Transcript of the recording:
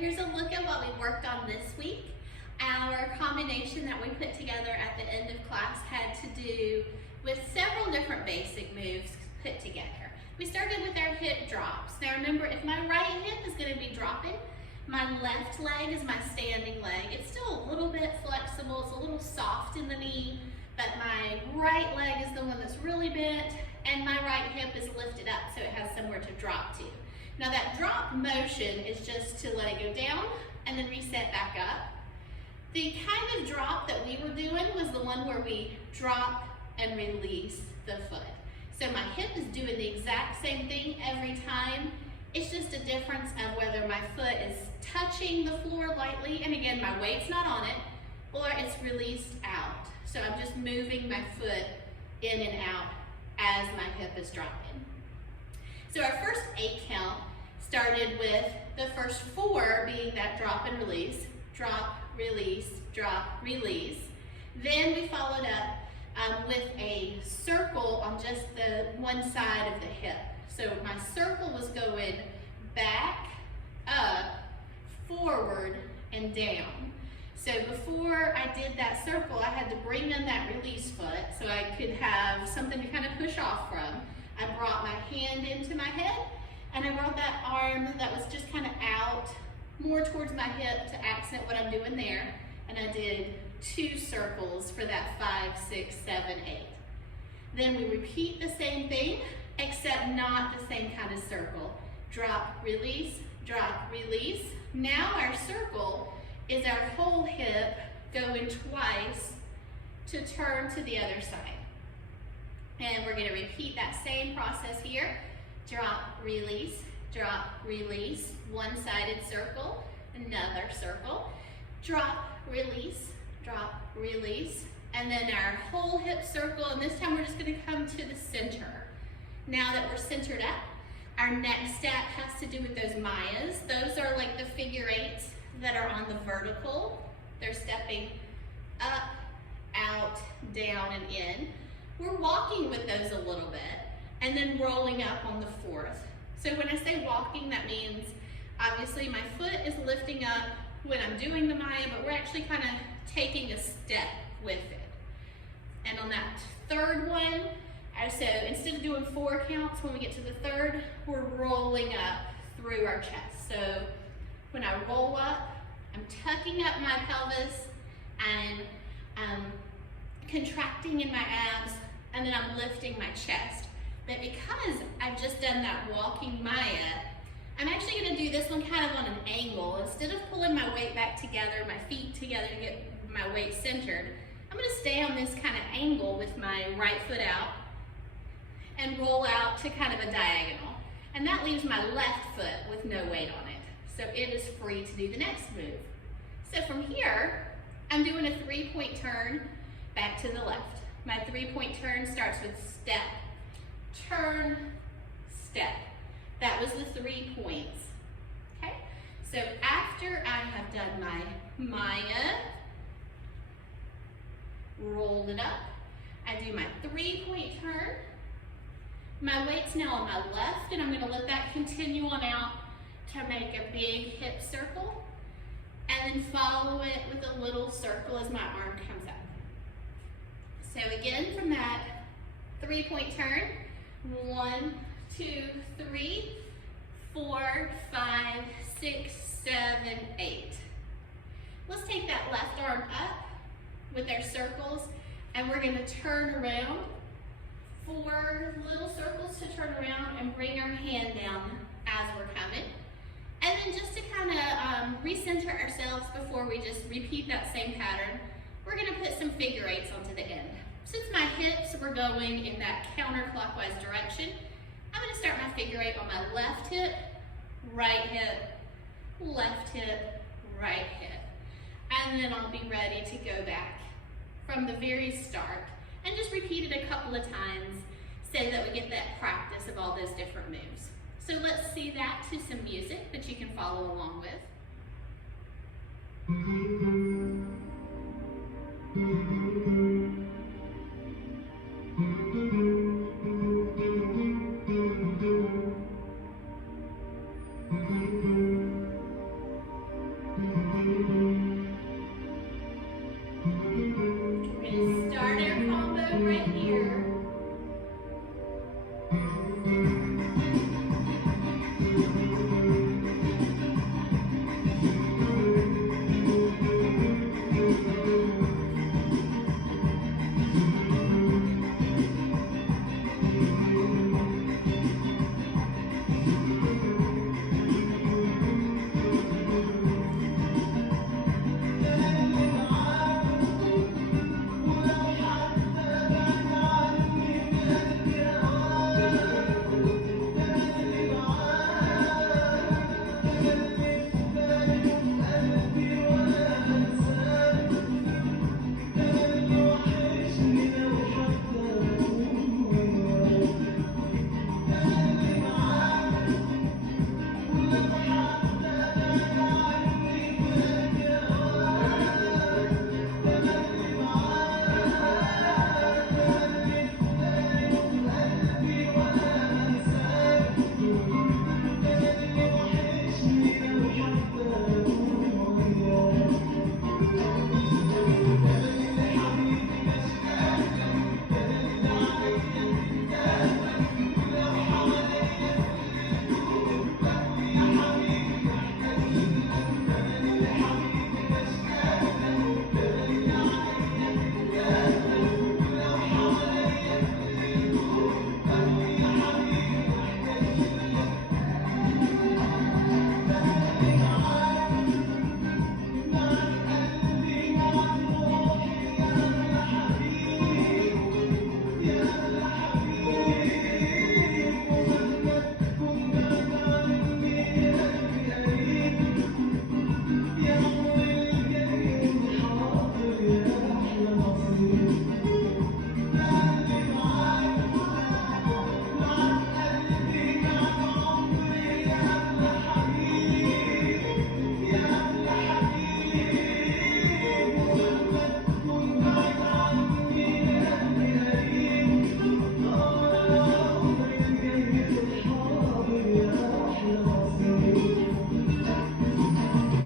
here's a look at what we worked on this week. Our combination that we put together at the end of class had to do with several different basic moves put together. We started with our hip drops. Now remember, if my right hip is going to be dropping, my left leg is my standing leg. It's still a little bit flexible, it's a little soft in the knee, but my right leg is the one that's really bent, and my right hip is lifted up so it has somewhere to drop to. Now that drop motion is just to let it go down and then reset back up. The kind of drop that we were doing was the one where we drop and release the foot. So my hip is doing the exact same thing every time. It's just a difference of whether my foot is touching the floor lightly, and again, my weight's not on it, or it's released out. So I'm just moving my foot in and out as my hip is dropping. So our first 8 count started with the first 4 being that drop and release, drop, release, drop, release. Then we followed up with a circle on just the one side of the hip. So my circle was going back, up, forward, and down. So before I did that circle, I had to bring in that release foot so I could have something to kind of push off from. I brought my hand into my head, and I brought that arm that was just kind of out more towards my hip to accent what I'm doing there. And I did 2 circles for that 5, 6, 7, 8. Then we repeat the same thing, except not the same kind of circle. Drop, release, drop, release. Now our circle is our whole hip going twice to turn to the other side. And we're going to repeat that same process here. Drop, release, one-sided circle, another circle, drop, release, and then our whole hip circle, and this time we're just going to come to the center. Now that we're centered up, our next step has to do with those Maias. Those are like the figure 8s that are on the vertical. They're stepping up, out, down, and in. We're walking with those a little bit, and then rolling up on the 4th. So when I say walking, that means obviously my foot is lifting up when I'm doing the Maya, but we're actually kind of taking a step with it. And on that 3rd one, so instead of doing 4 counts, when we get to the 3rd, we're rolling up through our chest. So when I roll up, I'm tucking up my pelvis and contracting in my abs, and then I'm lifting my chest. But because I've just done that walking Maya, I'm actually going to do this one kind of on an angle. Instead of pulling my weight back together, my feet together to get my weight centered, I'm going to stay on this kind of angle with my right foot out and roll out to kind of a diagonal. And that leaves my left foot with no weight on it. So it is free to do the next move. So from here, I'm doing a 3-point turn back to the left. My 3-point turn starts with step, turn, step. That was the 3 points. Okay? So after I have done my Maya, rolled it up, I do my 3-point turn. My weight's now on my left, and I'm going to let that continue on out to make a big hip circle, and then follow it with a little circle as my arm comes up. So again, from that 3-point turn, 1, 2, 3, 4, 5, 6, 7, 8. Let's take that left arm up with our circles, and we're going to turn around. 4 little circles to turn around and bring our hand down as we're coming. And then just to kind of recenter ourselves before we just repeat that same pattern, we're going to put some figure 8s onto the end. Since my hips were going in that counterclockwise direction, I'm going to start my figure 8 on my left hip, right hip, left hip, right hip. And then I'll be ready to go back from the very start and just repeat it a couple of times so that we get that practice of all those different moves. So let's see that to some music that you can follow along with.